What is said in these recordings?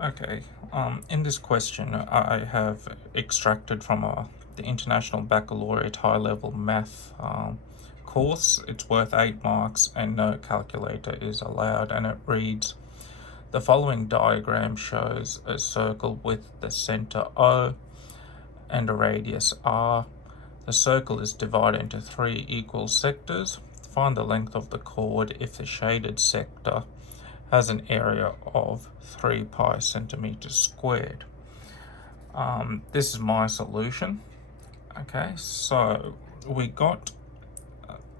Okay, in this question, I have extracted from the International Baccalaureate High Level Math course. It's worth 8 marks and no calculator is allowed, and it reads, the following diagram shows a circle with the center O and a radius R. The circle is divided into 3 equal sectors. Find the length of the chord if the shaded sector has an area of 3 pi centimeters squared. This is my solution. Okay, so we got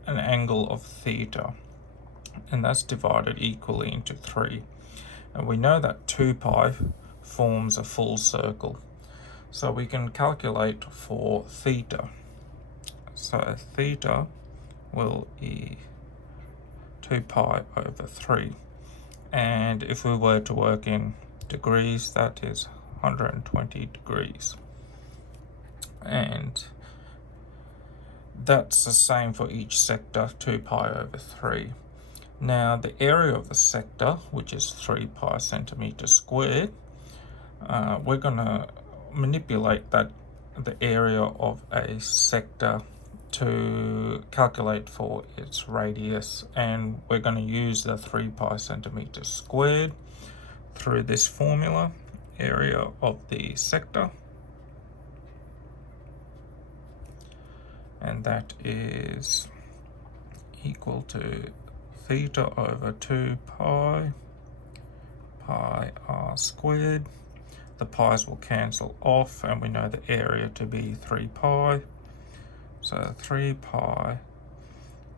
an angle of theta, and that's divided equally into 3. And we know that 2 pi forms a full circle. So we can calculate for theta. So theta will be 2 pi over 3. And if we were to work in degrees, that is 120 degrees. And that's the same for each sector, 2 pi over 3. Now the area of the sector, which is 3 pi centimeters squared, we're going to manipulate the area of a sector to calculate for its radius, and we're going to use the 3 pi centimeters squared through this formula, area of the sector, and that is equal to theta over 2 pi r squared. The pi's will cancel off, and we know the area to be 3 pi. So 3 pi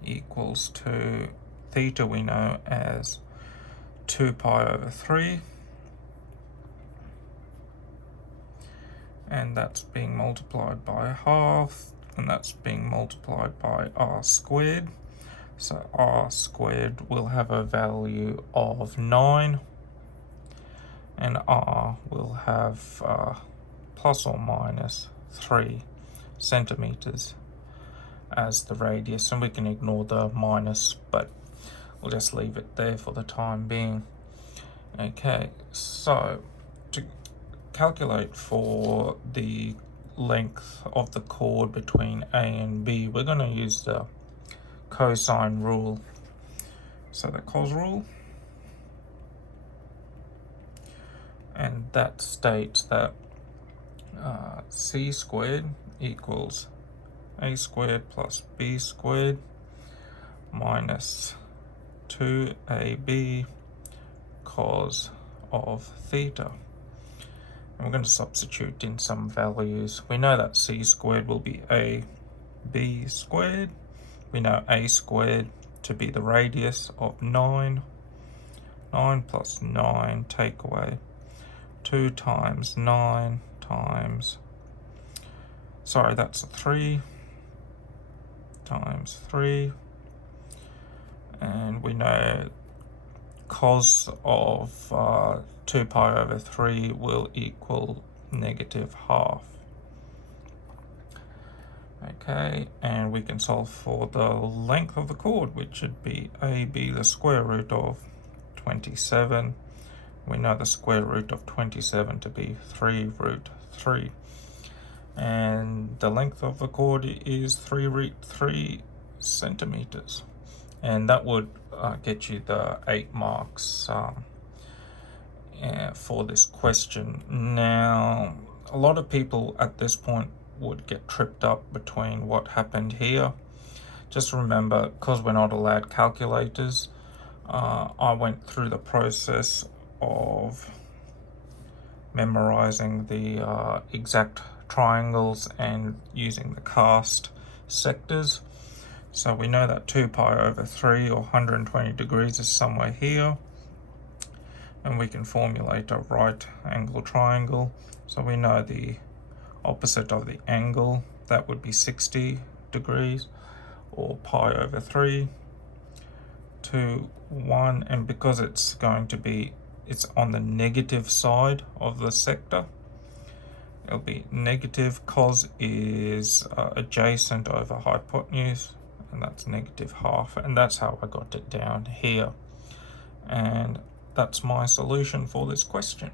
equals to theta we know as 2 pi over 3. And that's being multiplied by half, and that's being multiplied by r squared. So r squared will have a value of 9, and r will have plus or minus 3 centimeters as the radius, and we can ignore the minus, but we'll just leave it there for the time being. Okay, so to calculate for the length of the chord between A and B, we're going to use the cosine rule. So the cos rule, and that states that c squared equals a squared plus b squared minus 2ab cos of theta. And we're going to substitute in some values. We know that c squared will be ab squared. We know a squared to be the radius of 9. 9 plus 9, take away 2 times 9 times, sorry, that's 3 times 3. And we know cos of 2 pi over 3 will equal negative half. Okay, and we can solve for the length of the chord, which should be AB, the square root of 27. We know the square root of 27 to be 3 root 3. And the length of the chord is 3 root 3 centimeters. And that would get you the 8 marks for this question. Now, a lot of people at this point would get tripped up between what happened here. Just remember, because we're not allowed calculators, I went through the process of memorizing the exact triangles and using the cast sectors. So we know that 2 pi over 3 or 120 degrees is somewhere here, and we can formulate a right angle triangle. So we know the opposite of the angle, that would be 60 degrees, or pi over 3 to 1, and because it's on the negative side of the sector, it'll be negative. Cos is adjacent over hypotenuse, and that's negative half, and that's how I got it down here. And that's my solution for this question.